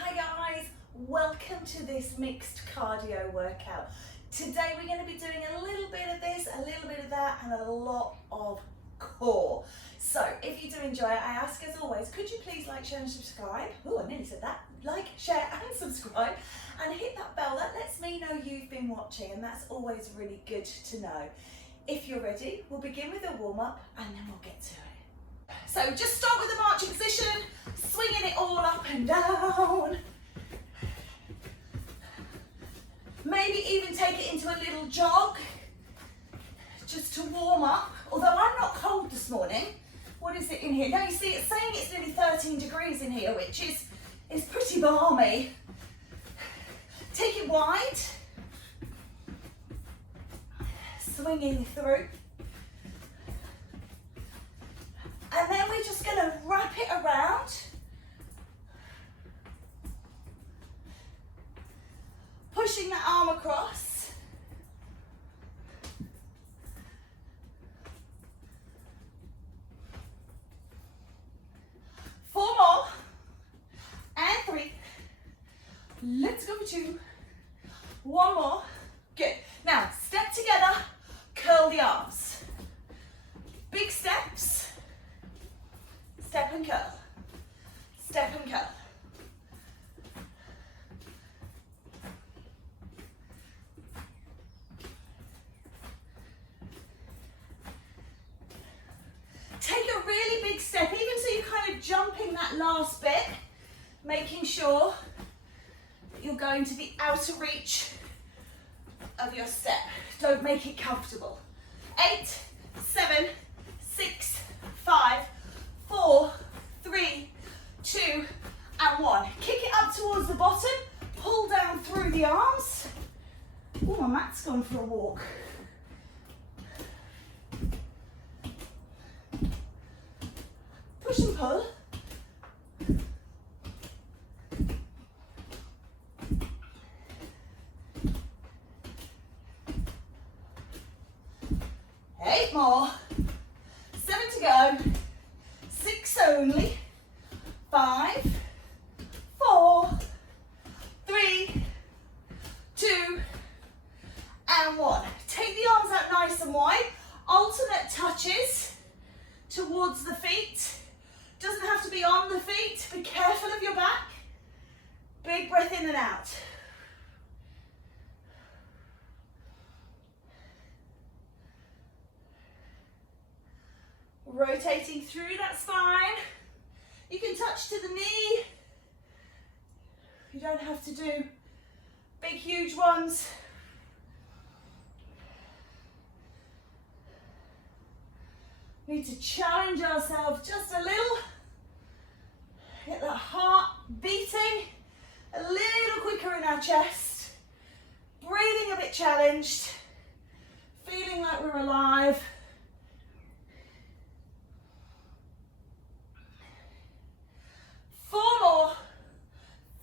Hi guys, welcome to this mixed cardio workout. Today we're going to be doing a little bit of this, a little bit of that, and a lot of core. So if you do enjoy it, I ask as always, could you please like, share and subscribe? Oh, I nearly said that. Like, share and subscribe, and hit that bell. That lets me know you've been watching, and that's always really good to know. If you're ready, we'll begin with a warm-up and then we'll get to it. So just start with a marching position, swinging it all up and down. Maybe even take it into a little jog, just to warm up. Although I'm not cold this morning. What is it in here? Now you see it's saying it's nearly 13 degrees in here, which is pretty balmy. Take it wide. Swinging through. And then we're just going to wrap it around. Pushing that arm across. Four more. And three. Let's go for two. One more. Good. Now, step together, curl the arms. Big steps. Step and curl. Step and curl. Take a really big step, even so you're kind of jumping that last bit, making sure that you're going to the outer reach of your step. Don't make it comfortable. 8, 7, 6, 5, 4, 3, 2, and 1. Kick it up towards the bottom, pull down through the arms. Oh, my mat's gone for a walk. Push and pull. Eight more. 7 to go. 6 only. 5, 4, 3, 2, and 1. Take the arms out nice and wide. Alternate touches towards the feet. Doesn't have to be on the feet. Be careful of your back. Big breath in and out. Rotating through that spine. You can touch to the knee. You don't have to do big, huge ones. Need to challenge ourselves just a little. Get that heart beating a little quicker in our chest. Breathing a bit challenged. Feeling like we're alive. Four more.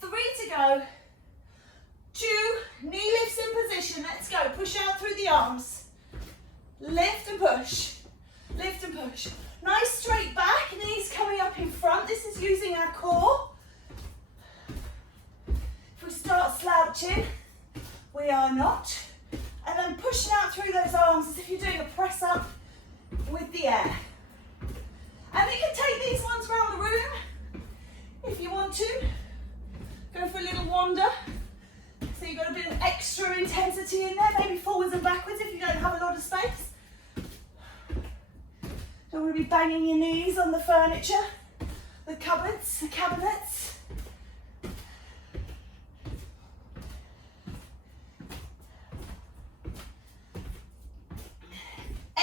3 to go. 2, knee lifts in position. Let's go. Push out through the arms. Lift and push. Lift and push. Nice straight back, knees coming up in front. This is using our core. If we start slouching, we are not. And then pushing out through those arms as if you're doing a press up with the air. And you can take these ones around the room if you want to. Go for a little wander. So you've got a bit of extra intensity in there, maybe forwards and backwards if you don't have a lot of space. Don't want to be banging your knees on the furniture, the cupboards, the cabinets.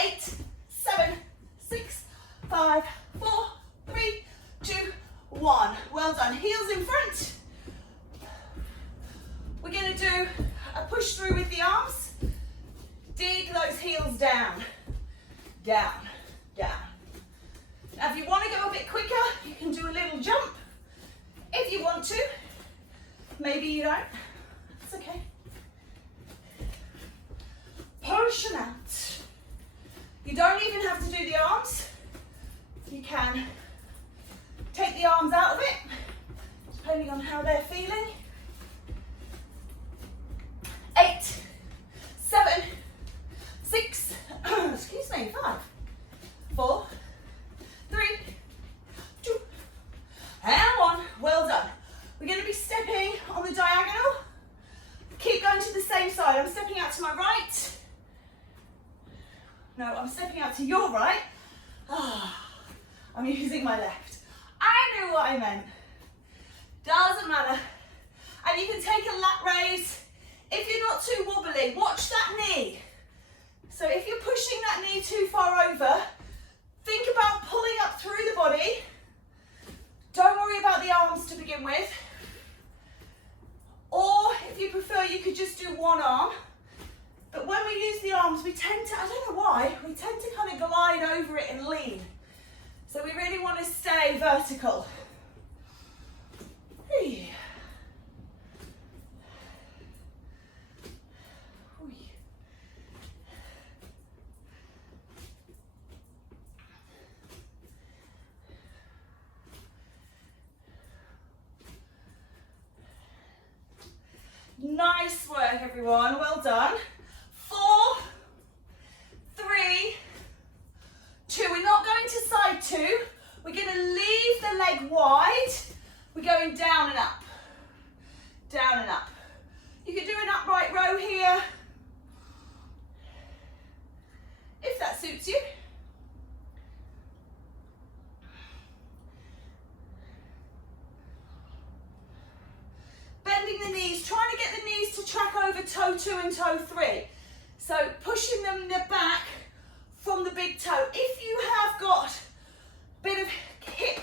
Eight, 7, 6, 5, 4, 3, 2, 1. Well done. Heels in front. We're going to do a push through with the arms. Dig those heels down. Down. Down. Now if you want to go a bit quicker, you can do a little jump. If you want to. Maybe you don't. It's okay. Push them out. You don't even have to do the arms. You can take the arms out of it, depending on how they're feeling. side. I'm stepping out to my right. No, I'm stepping out to your right. I'm using my left. I knew what I meant. Doesn't matter. And you can take a lat raise. If you're not too wobbly, watch that knee. So if you're pushing that knee too far over, think about pulling up through the body. Don't worry about the arms to begin with. Or if you prefer, you could just do one arm. But when we use the arms, we tend to, I don't know why, we tend to kind of glide over it and lean. So we really want to stay vertical. Hey. Nice work, everyone. Well done. 4, 3, 2. We're not going to side 2. We're going to leave the leg wide. We're going down and up. Down and up. You could do an upright row here, if that suits you. Bending the knees, trying to get the knees to track over toe 2 and toe 3. So pushing them back from the big toe. If you have got a bit of hip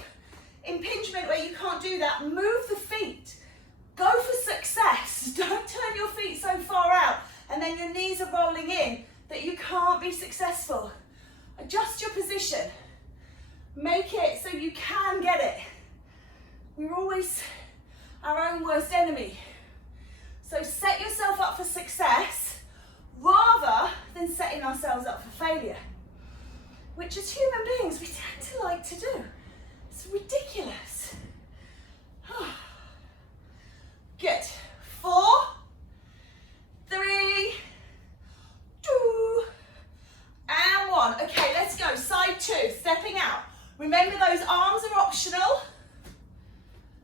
impingement where you can't do that, move the feet. Go for success. Don't turn your feet so far out and then your knees are rolling in that you can't be successful. Adjust your position. Make it so you can get it. We're always our own worst enemy. So set yourself up for success rather than setting ourselves up for failure, which as human beings we tend to like to do. It's ridiculous. Good. 4, 3, 2, and 1. Okay, let's go. Side 2, stepping out. Remember those arms are optional,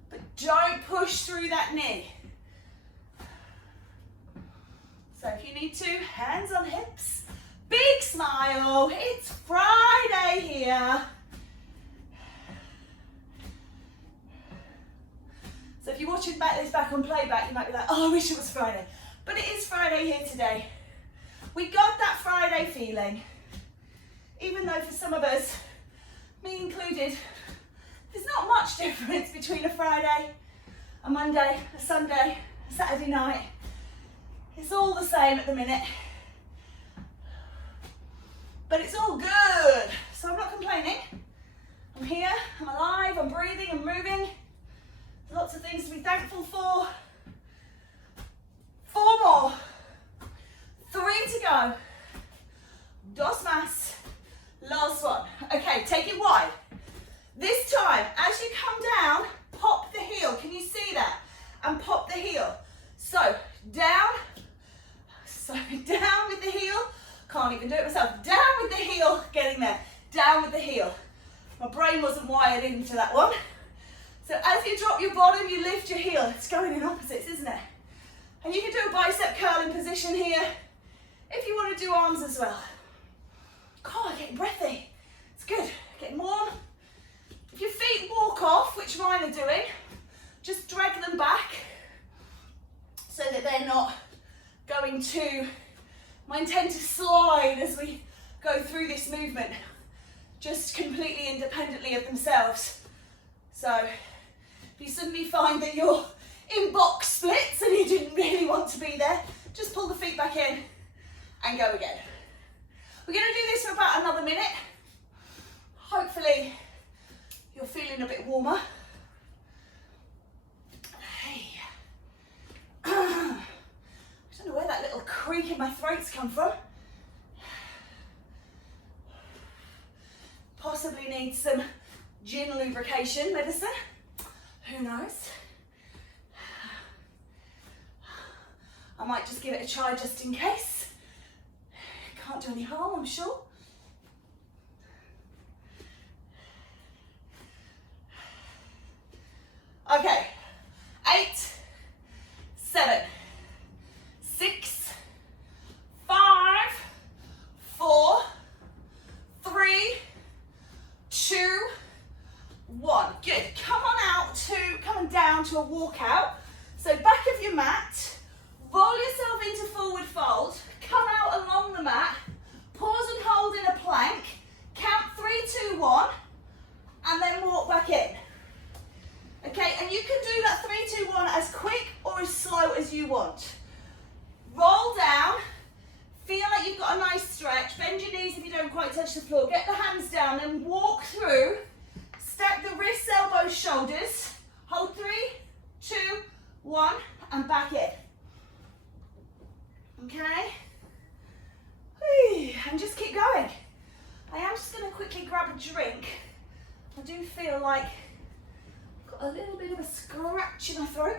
but don't push through that knee. So if you need to, hands on hips, big smile. It's Friday here. So if you're watching this back on playback, you might be like, oh, I wish it was Friday. But it is Friday here today. We got that Friday feeling. Even though for some of us, me included, there's not much difference between a Friday, a Monday, a Sunday, a Saturday night. It's all the same at the minute. But it's all good. So I'm not complaining. I'm here, I'm alive, I'm breathing, I'm moving. Lots of things to be thankful for. 4 more. 3 to go. 2 más. Last one. Okay, take it wide. This time, as you come down, pop the heel. Can you see that? And pop the heel. So, down. So, down with the heel. Can't even do it myself. Down with the heel. Getting there. Down with the heel. My brain wasn't wired into that one. So as you drop your bottom, you lift your heel. It's going in opposites, isn't it? And you can do a bicep curling position here if you want to do arms as well. God, I'm getting breathy. It's good. Getting warm. If your feet walk off, which mine are doing, just drag them back so that they're not going to, mine tend to slide as we go through this movement, just completely independently of themselves. So if you suddenly find that you're in box splits and you didn't really want to be there, just pull the feet back in and go again. We're going to do this for about another minute. Hopefully you're feeling a bit warmer. Hey. I don't know where that little creak in my throat's come from. Possibly need some gin lubrication medicine. Who knows? I might just give it a try just in case. Can't do any harm, I'm sure. Okay, 8, 7, 6, Roll down. Feel like you've got a nice stretch. Bend your knees if you don't quite touch the floor. Get the hands down and walk through. Stack the wrists, elbows, shoulders. Hold 3, 2, 1, and back in. Okay? And just keep going. I am just going to quickly grab a drink. I do feel like I've got a little bit of a scratch in my throat.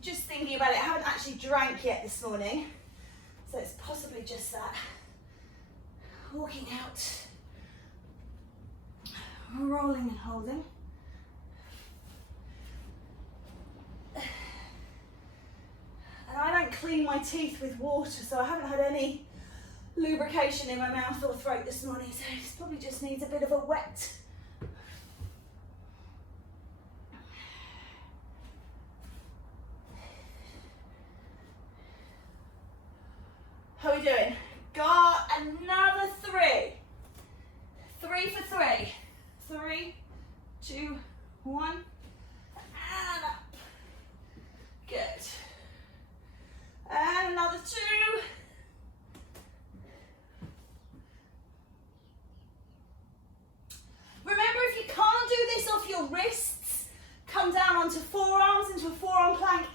Just thinking about it, I haven't actually drank yet this morning, so it's possibly just that. Walking out, rolling and holding. And I don't clean my teeth with water, so I haven't had any lubrication in my mouth or throat this morning, so it probably just needs a bit of a wet. How are we doing? Got another 3. 3 for 3. 3, 2, 1. And up. Good. And another 2. Remember, if you can't do this off your wrists, come down onto forearms into a forearm plank.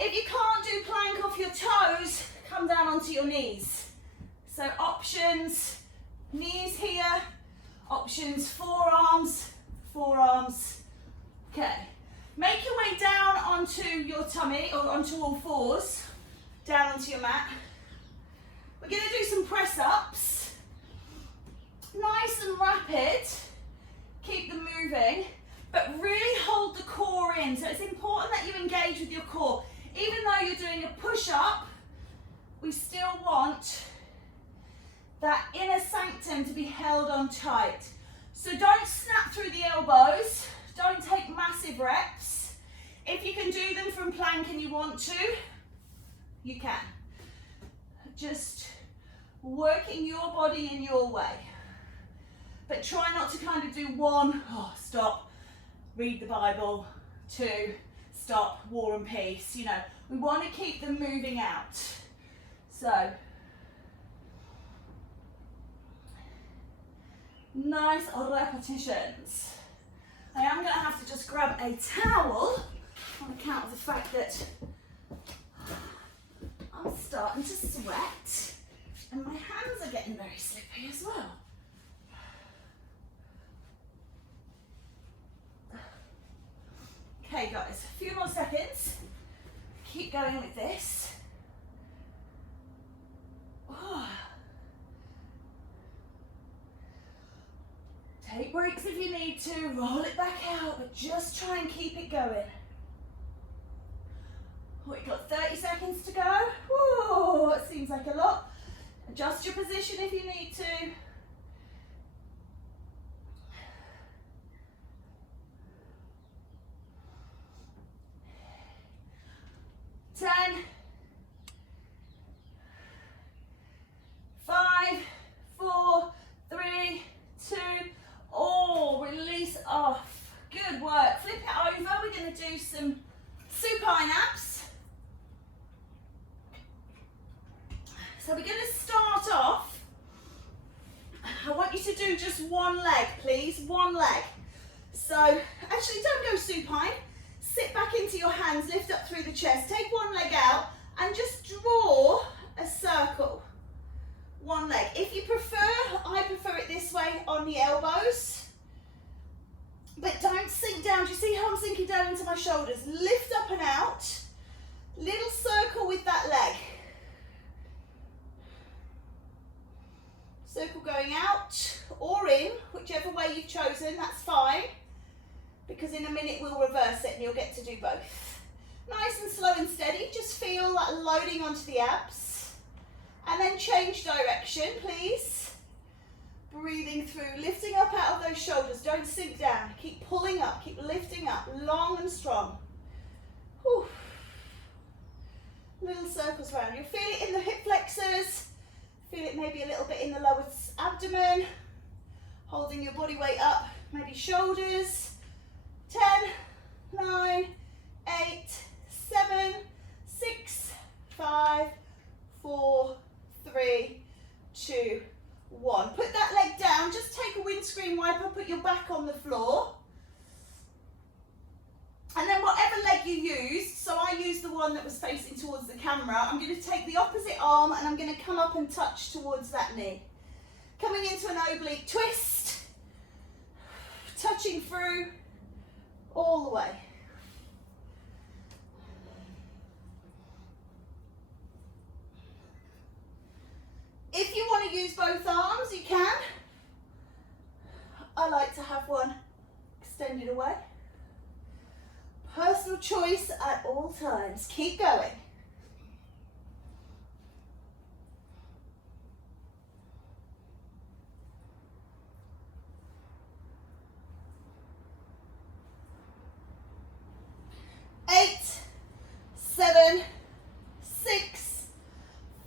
If you can't do plank off your toes, come down onto your knees. So options, knees here, options, forearms, forearms. Okay. Make your way down onto your tummy or onto all fours, down onto your mat. We're going to do some press ups. Nice and rapid. Keep them moving, but really hold the core in. So it's important that you engage with your core. Even though you're doing a push up, we still want that inner sanctum to be held on tight. So don't snap through the elbows. Don't take massive reps. If you can do them from plank and you want to, you can. Just working your body in your way. But try not to kind of do 1, stop, read the Bible, 2, stop, War and Peace. You know, we want to keep them moving out. So, nice repetitions. I am going to have to just grab a towel on account of the fact that I'm starting to sweat and my hands are getting very slippery as well. Okay guys, a few more seconds. Keep going with this. Take breaks if you need to, roll it back out, but just try and keep it going. We've got 30 seconds to go. Whoa, that seems like a lot. Adjust your position if you need to. 10, 5, 4, 3, 2, release off. Good work. Flip it over. We're going to do some supine abs. So we're going to start off. I want you to do just one leg, please. One leg. So actually don't go supine. Sit back into your hands, lift up through the chest. Take one leg out and just draw a circle. One leg. If you prefer, I prefer it this way on the elbows. But don't sink down. Do you see how I'm sinking down into my shoulders? Lift up and out. Little circle with that leg. Circle going out or in, whichever way you've chosen, that's fine. Because in a minute we'll reverse it and you'll get to do both. Nice and slow and steady. Just feel that loading onto the abs. And then change direction, please. Breathing through, lifting up out of those shoulders. Don't sink down. Keep pulling up, keep lifting up, long and strong. Whew. Little circles around. You'll feel it in the hip flexors. Feel it maybe a little bit in the lower abdomen. Holding your body weight up, maybe shoulders. 10, 9, 8, 7, 6, 5, 4, 3, 2, 1. Put that leg down, just take a windscreen wiper, put your back on the floor. And then whatever leg you use, so I used the one that was facing towards the camera, I'm going to take the opposite arm and I'm going to come up and touch towards that knee. Coming into an oblique twist, touching through all the way. If you want to use both arms, you can. I like to have one extended away. Personal choice at all times. Keep going. Eight, 7, 6,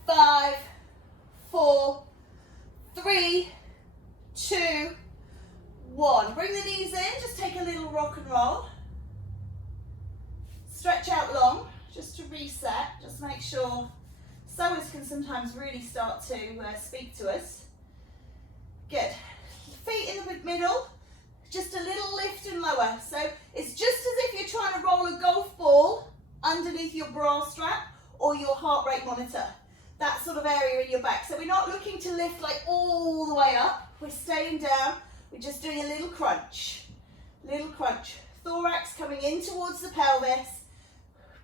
5, 4, 3, 2, 1. Bring the knees in, just take a little rock and roll. Stretch out long, just to reset, just make sure. Sewers can sometimes really start to speak to us. Good. Feet in the middle, just a little lift and lower. So it's just as if you're trying to roll a golf ball underneath your bra strap or your heart rate monitor. That sort of area in your back. So we're not looking to lift like all the way up. We're staying down. We're just doing a little crunch. Little crunch. Thorax coming in towards the pelvis.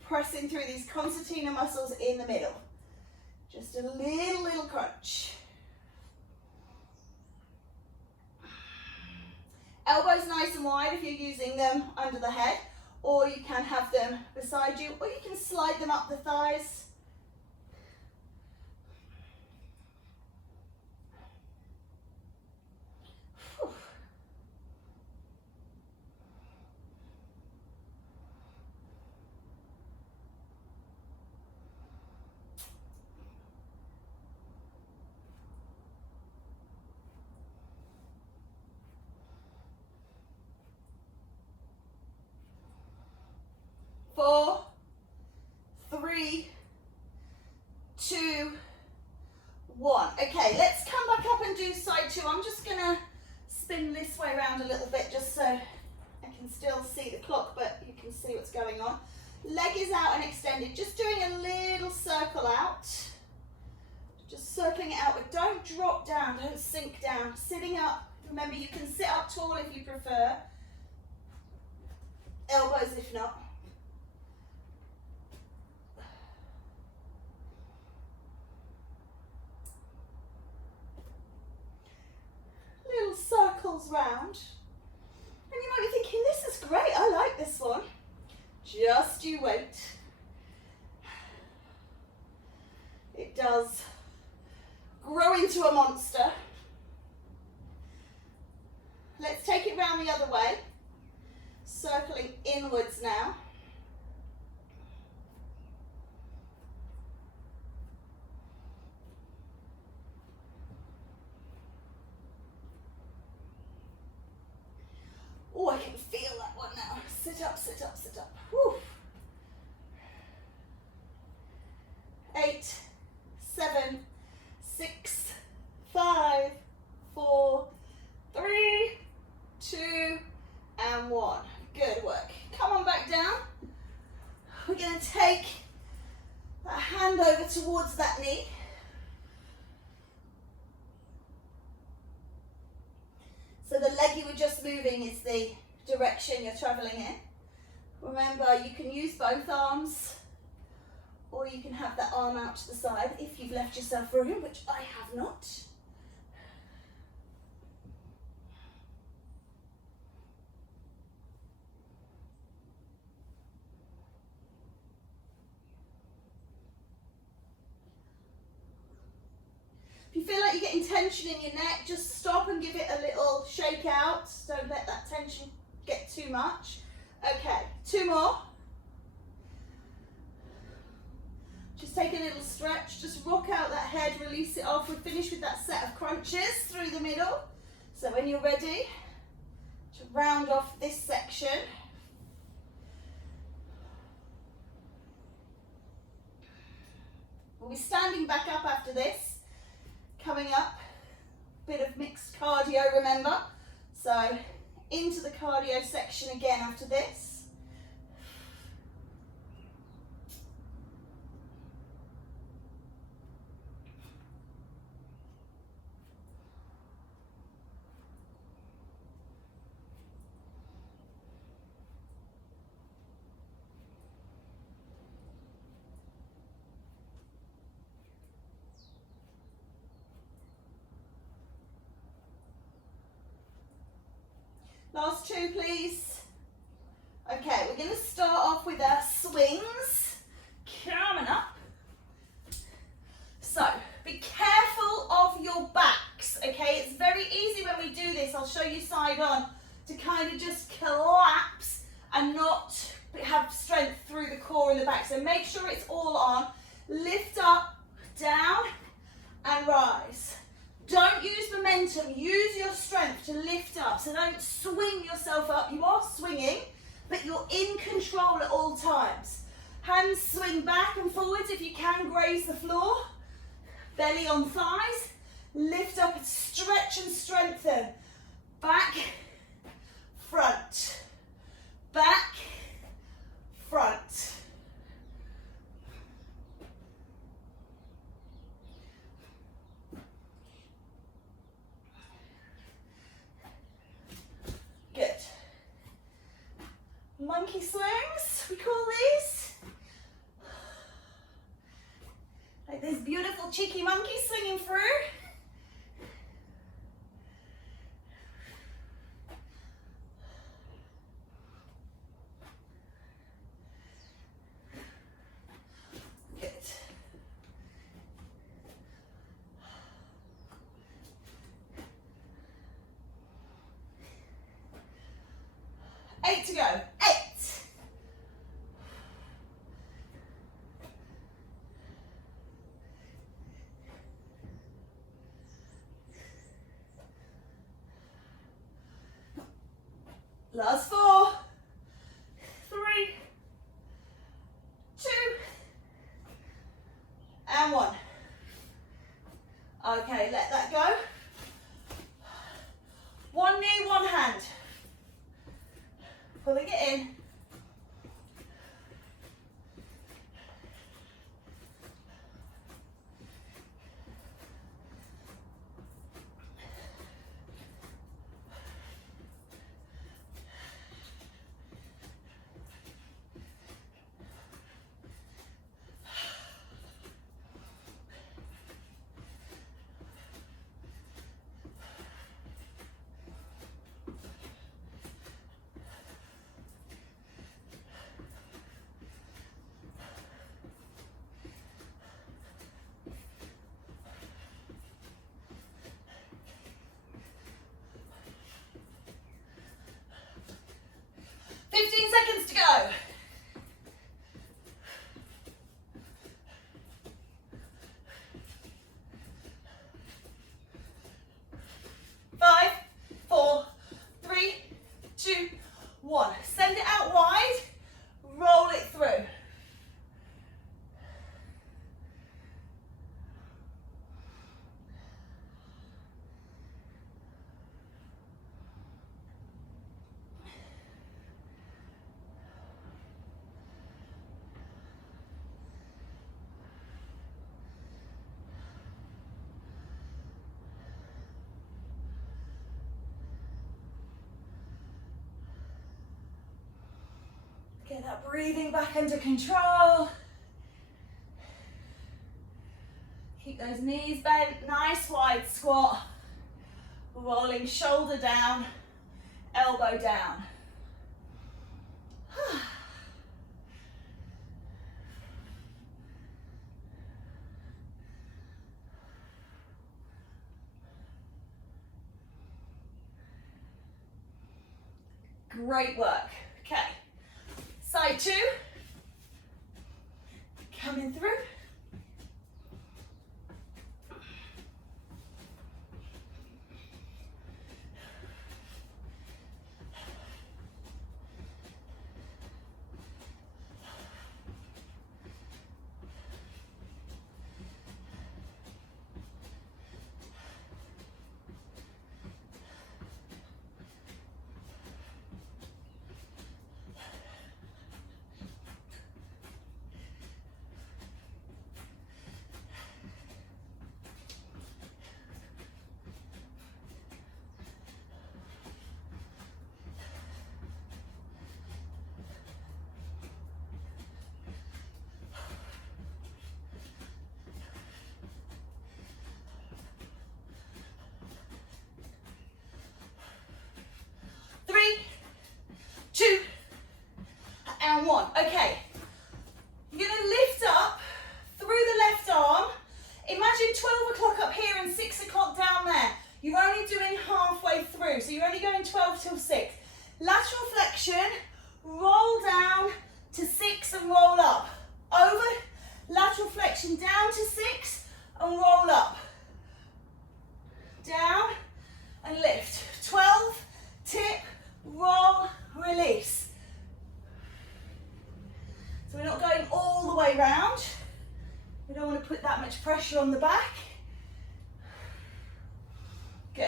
Pressing through these concertina muscles in the middle. Just a little crunch. Elbows nice and wide if you're using them under the head, or you can have them beside you, or you can slide them up the thighs. Whew. 4, 3, 2, 1. Okay, let's come back up and do side 2. I'm just going to spin this way around a little bit just so I can still see the clock, but you can see what's going on. Leg is out and extended. Just doing a little circle out. Just circling it out, but don't drop down, don't sink down. Sitting up, remember you can sit up tall if you prefer. Elbows if not. Little circles round. And you might be thinking, this is great, I like this one. Just you wait. It does grow into a monster. Let's take it round the other way. Circling inwards now. Oh, I can feel that one now. Sit up, sit up, sit up. Whew. 8, 7, 6, 5, 4, 3, 2, and 1. Good work. Come on back down. We're going to take that hand over towards that knee. So the leg you were just moving is the direction you're traveling in. Remember, you can use both arms, or you can have that arm out to the side if you've left yourself room, which I have not. If you feel like you're getting tension in your neck, just stop and give it a little shake out. Don't let that tension get too much. Okay, 2 more. Just take a little stretch, just rock out that head, release it off. We're finished with that set of crunches through the middle. So when you're ready to round off this section, We'll be standing back up after this. Coming up, bit of mixed cardio, remember? So into the cardio section again after this. Last two, please. Okay, we're going to start off with our swings. Coming up. So, be careful of your backs, okay? It's very easy when we do this, I'll show you side on, to kind of just collapse and not have strength through the core and the back. So make sure it's all on. Lift up, down, and rise. Don't use momentum, use your strength to lift up. So don't swing yourself up. You are swinging, but you're in control at all times. Hands swing back and forwards if you can, graze the floor. Belly on thighs. Lift up and stretch and strengthen. Back, front. Back, front. Good. Monkey swings, we call these. Like this beautiful cheeky monkey swinging through. Good. 8 to go. 8. Last 4. 3, 2, and 1. Okay, let that go. One knee, one hand. Pulling it in. Seconds to go. 5, 4, 3, 2, 1. Send it out wide, roll it through. Get that breathing back under control. Keep those knees bent, nice wide squat. Rolling shoulder down, elbow down. Great work. Okay. Side 2, coming through. and 1. Okay, you're going to lift up through the left arm. Imagine 12 o'clock up here and 6 o'clock down there. You're only doing halfway through, so you're only going 12 till 6. Lateral flexion, roll down to 6 and roll up. Over, lateral flexion down to 6 and roll up. Down and lift. 12, tip, roll, release. So we're not going all the way round. We don't want to put that much pressure on the back. Good.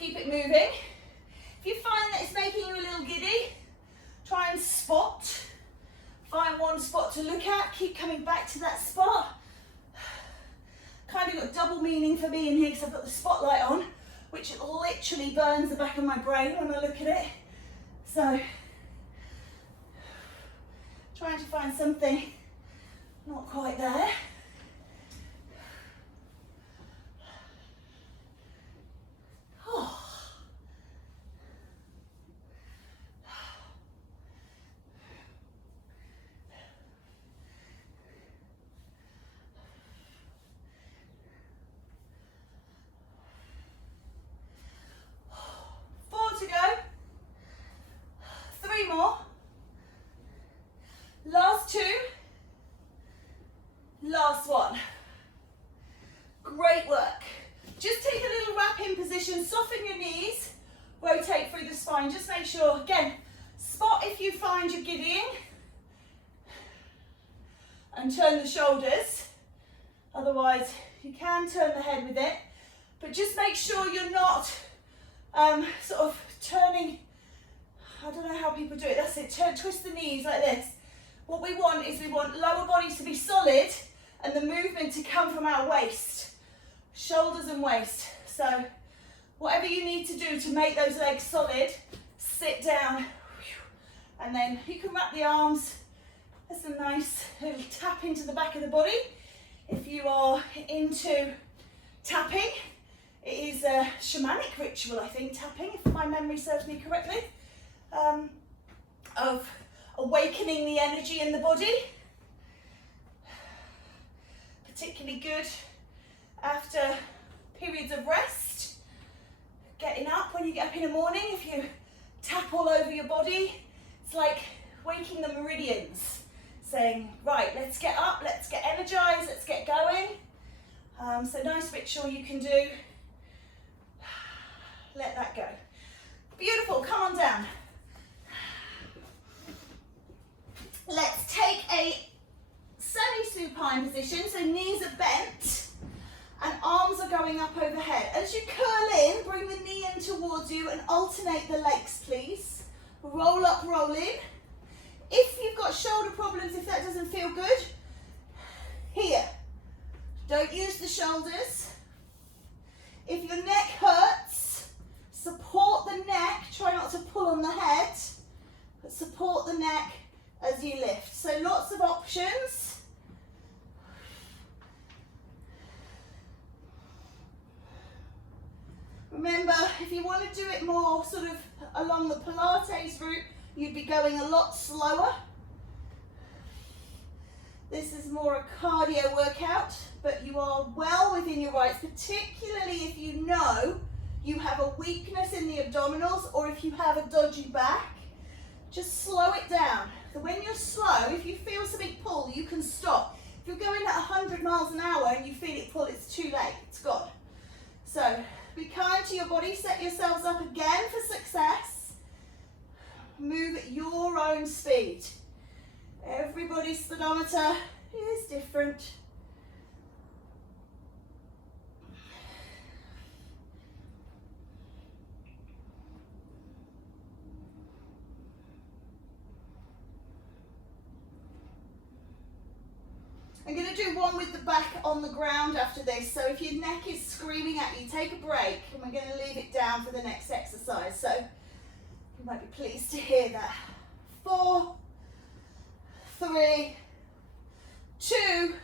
Keep it moving. If you find that it's making you a little giddy, try and spot. Find one spot to look at. Keep coming back to that spot. Kind of got double meaning for me in here because I've got the spotlight on, which literally burns the back of my brain when I look at it. So, trying to find something not quite there. Oh. To go. 3 more. Last 2. Last 1. Great work. Just take a little wrap-in position, soften your knees, rotate through the spine. Just make sure, again, spot if you find you're giddying and turn the shoulders. Otherwise, you can turn the head with it, but just make sure you're not sort of turning, I don't know how people do it, that's it, twist the knees like this. What we want is we want lower bodies to be solid and the movement to come from our waist, shoulders and waist. So whatever you need to do to make those legs solid, sit down and then you can wrap the arms. That's a nice little tap into the back of the body. If you are into tapping, it is a shamanic ritual, I think, tapping, if my memory serves me correctly, of awakening the energy in the body. Particularly good after periods of rest. Getting up, when you get up in the morning, if you tap all over your body, it's like waking the meridians, saying, right, let's get up, let's get energized, let's get going. So nice ritual you can do. Let that go. Beautiful, come on down. Let's take a semi-supine position, so knees are bent and arms are going up overhead. As you curl in, bring the knee in towards you and alternate the legs, please. Roll up, roll in. If you've got shoulder problems, if that doesn't feel good, here. Don't use the shoulders. If your neck hurts, support the neck. Try not to pull on the head, but support the neck as you lift. So lots of options. Remember, if you want to do it more sort of along the Pilates route, you'd be going a lot slower. This is more a cardio workout, but you are well within your rights, particularly if you know you have a weakness in the abdominals or if you have a dodgy back. Just slow it down. So when you're slow, if you feel something pull, you can stop. If you're going at 100 miles an hour and you feel it pull, it's too late, it's gone. So be kind to your body, set yourselves up again for success. Move at your own speed. Everybody's speedometer is different. I'm going to do one with the back on the ground after this, so if your neck is screaming at you, take a break and we're going to leave it down for the next exercise. So you might be pleased to hear that. 4, 3, 2,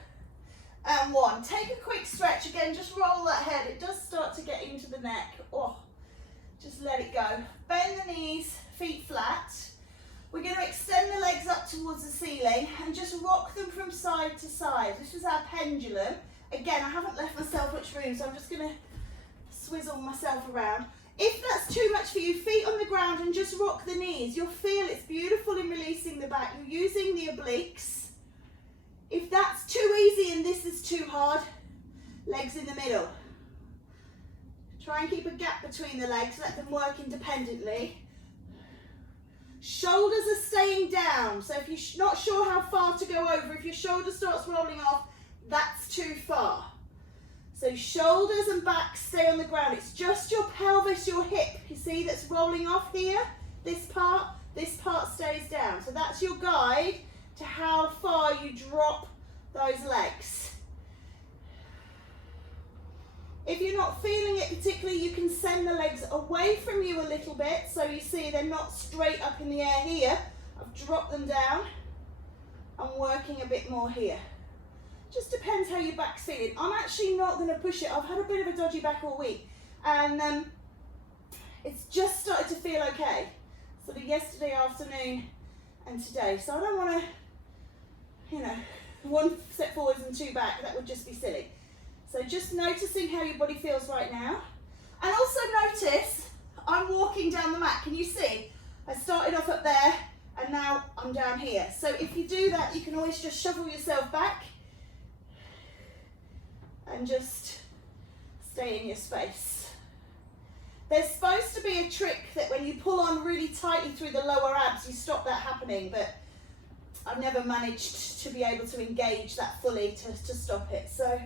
and 1. Take a quick stretch again, just roll that head. It does start to get into the neck. Oh, just let it go. Bend the knees, feet flat. We're going to extend the legs up towards the ceiling and just rock them from side to side. This is our pendulum. Again, I haven't left myself much room, so I'm just going to swizzle myself around. If that's too much for you, feet on the ground and just rock the knees. You'll feel it's beautiful in releasing the back. You're using the obliques. If that's too easy and this is too hard, legs in the middle. Try and keep a gap between the legs, let them work independently. Shoulders are staying down, so if you're not sure how far to go over, if your shoulder starts rolling off, that's too far. So shoulders and back stay on the ground. It's just your pelvis, your hip, you see, that's rolling off here. This part stays down. So that's your guide to how far you drop those legs. If you're not feeling it particularly, you can send the legs away from you a little bit. So you see they're not straight up in the air here. I've dropped them down. I'm working a bit more here. Just depends how your back's feeling. I'm actually not going to push it. I've had a bit of a dodgy back all week. And it's just started to feel okay. Sort of yesterday afternoon and today. So I don't want to, you know, 1 step forwards and 2 back. That would just be silly. So just noticing how your body feels right now. And also notice, I'm walking down the mat. Can you see? I started off up there and now I'm down here. So if you do that, you can always just shovel yourself back and just stay in your space. There's supposed to be a trick that when you pull on really tightly through the lower abs, you stop that happening, but I've never managed to be able to engage that fully to stop it. So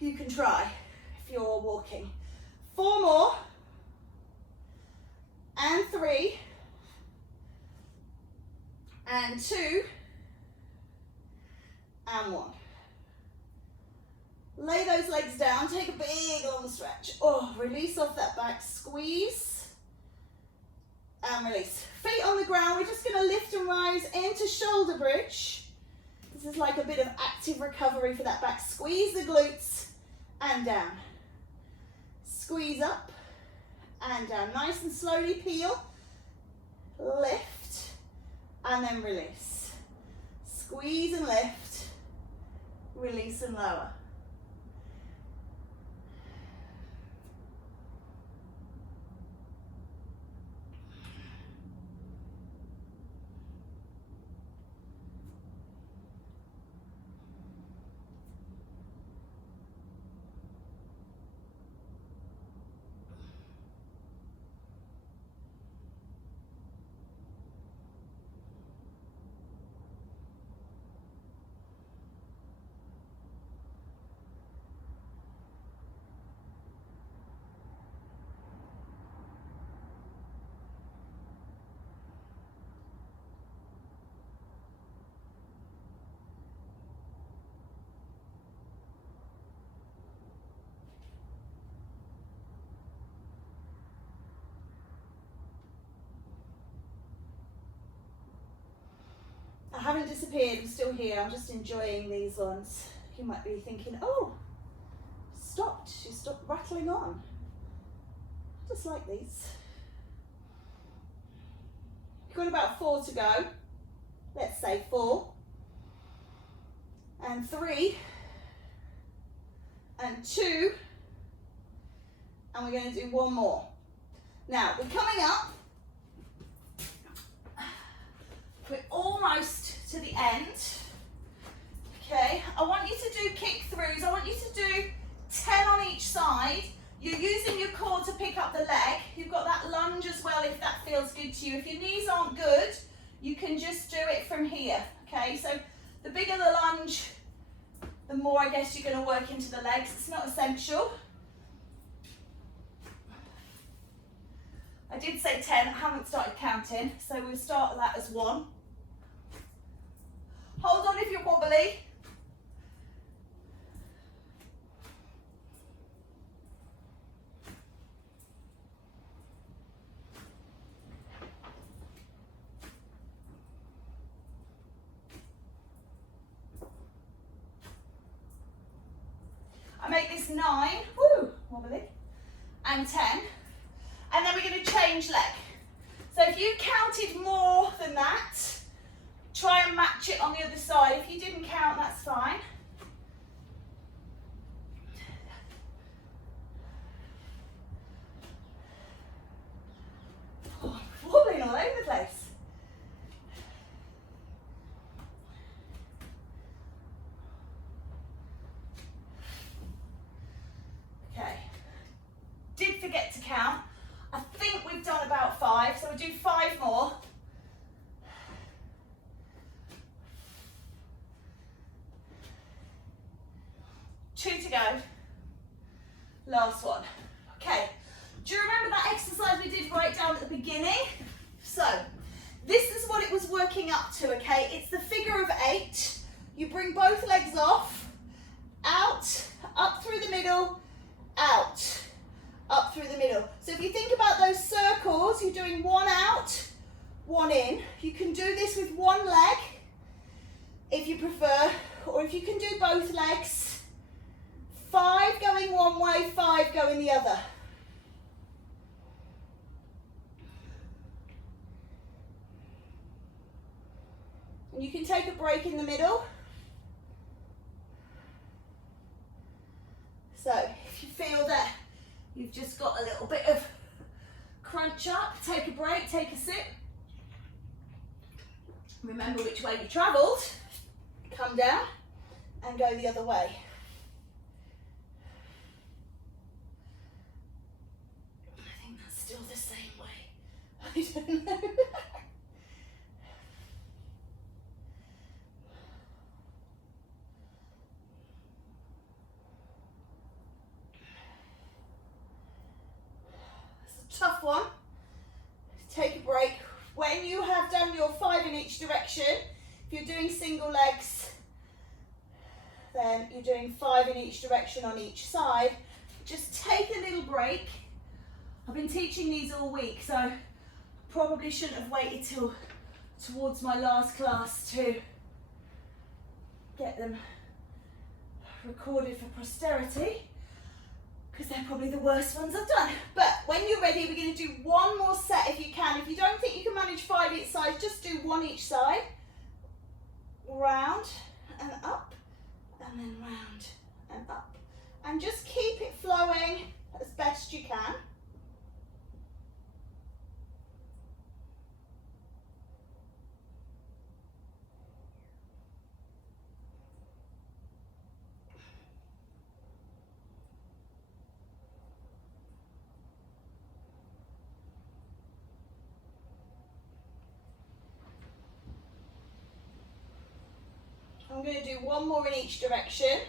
you can try if you're walking. 4 more, and 3, and 2, and 1. Lay those legs down, take a big long stretch. Oh, release off that back, squeeze, and release. Feet on the ground, we're just gonna lift and rise into shoulder bridge. This is like a bit of active recovery for that back. Squeeze the glutes and down. Squeeze up and down. Nice and slowly peel, lift, and then release. Squeeze and lift, release and lower. I haven't disappeared, I'm still here, I'm just enjoying these ones. You might be thinking, oh, stopped, she stopped rattling on. I just like these. You've got about 4 to go. Let's say 4, and 3, and 2, and we're going to do 1 more. Now, we're coming up. We're almost to the end. Okay, I want you to do kick throughs. I want you to do 10 on each side. You're using your core to pick up the leg. You've got that lunge as well if that feels good to you. If your knees aren't good, you can just do it from here. Okay, so the bigger the lunge, the more I guess you're going to work into the legs. It's not essential. I did say 10, I haven't started counting, so we'll start that as 1. Hold on if you're wobbly. I make this 9, woo, wobbly, and 10. And then we're going to change leg. So if you counted more than that, try and match it on the other side. If you didn't count, that's fine. Oh, wobbling all over the place. Okay. Did forget to count. I think we've done about 5, so we'll do 5 more. Two to go. Last one. Okay. Do you remember that exercise we did right down at the beginning? So, this is what it was working up to, okay? It's the figure of 8. You bring both legs off, out, up through the middle, out, up through the middle. So if you think about those circles, you're doing 1 out, 1 in. You can do this with 1 leg, if you prefer, or if you can do both legs, 5 going one way, 5 going the other. And you can take a break in the middle. So if you feel that you've just got a little bit of crunch up, take a break, take a sip. Remember which way you travelled. Come down and go the other way. I think that's still the same way. I don't know. Tough one. Take a break. When you have done your 5 in each direction, if you're doing single legs, then you're doing 5 in each direction on each side. Just take a little break. I've been teaching these all week, so probably shouldn't have waited till towards my last class to get them recorded for posterity, because they're probably the worst ones I've done. But when you're ready, we're going to do 1 more set if you can. If you don't think you can manage 5 each side, just do 1 each side. Round and up, and then round and up. And just keep it flowing as best you can. I'm going to do 1 more in each direction.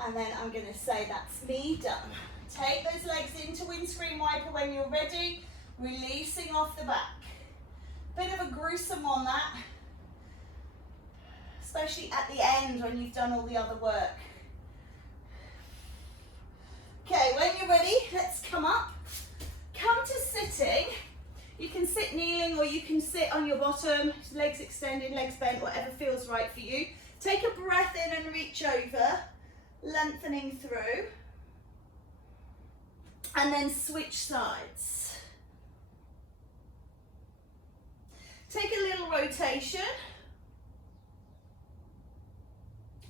And then I'm going to say that's me done. Take those legs into Windscreen Wiper when you're ready, releasing off the back. Bit of a gruesome one, that, especially at the end when you've done all the other work. Okay, when you're ready, let's come up. Come to sitting. You can sit kneeling or you can sit on your bottom, legs extended, legs bent, whatever feels right for you. Take a breath in and reach over, lengthening through. And then switch sides. Take a little rotation.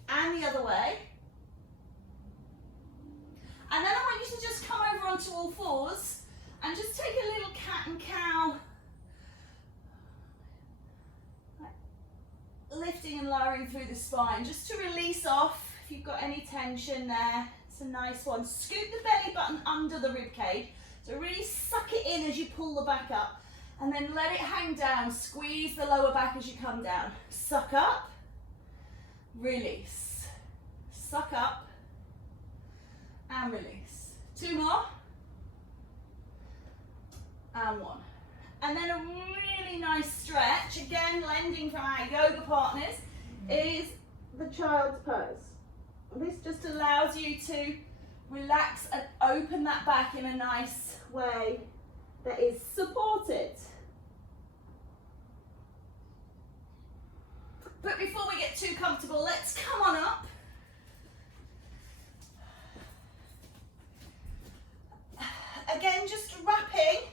And the other way. And then I want you to just come over onto all fours and just take a little cat and cow, lifting and lowering through the spine, just to release off if you've got any tension there. It's a nice one. Scoot the belly button under the rib cage, so really suck it in as you pull the back up, and then let it hang down. Squeeze the lower back as you come down. Suck up, release. Suck up and release. 2 more. And 1. And then a really nice stretch, again lending from our yoga partners, is the child's pose. This just allows you to relax and open that back in a nice way that is supported. But before we get too comfortable, let's come on up. Again, just wrapping,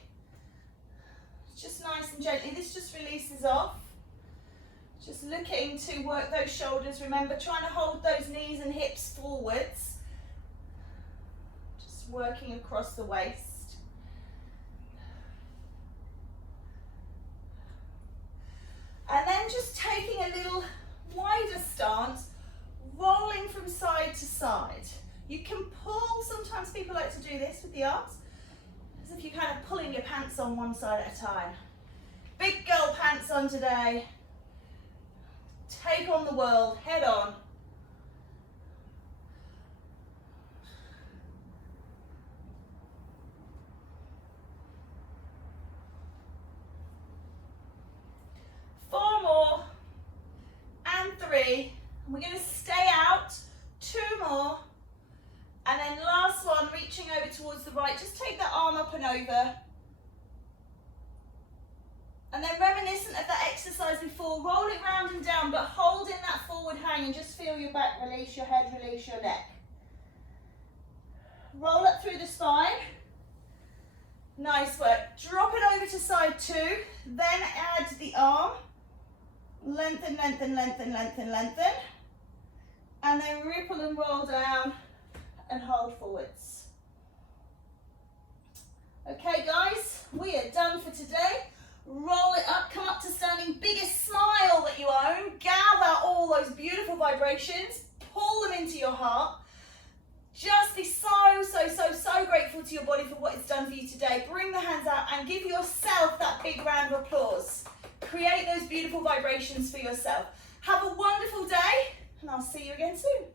just nice and gently. This just releases off. Just looking to work those shoulders. Remember, trying to hold those knees and hips forwards. Just working across the waist. And then just taking a little wider stance, rolling from side to side. You can pull, sometimes people like to do this with the arms, as if you're kind of pulling your pants on one side at a time. Big girl pants on today. Take on the world, head on. Four more, and three. And we're going to stay out, two more. And then last one, reaching over towards the right. Just take that arm up and over. And then reminiscent of that exercise before, roll it round and down, but hold in that forward hang and just feel your back release, your head release, your neck. Roll up through the spine. Nice work. Drop it over to side two, then add the arm. Lengthen, lengthen, lengthen, lengthen, lengthen. And then ripple and roll down and hold forwards. Okay guys, we are done for today. Roll it up, come up to standing, biggest smile that you own, gather all those beautiful vibrations, pull them into your heart. Just be so grateful to your body for what it's done for you today. Bring the hands out and give yourself that big round of applause. Create those beautiful vibrations for yourself. Have a wonderful day, and I'll see you again soon.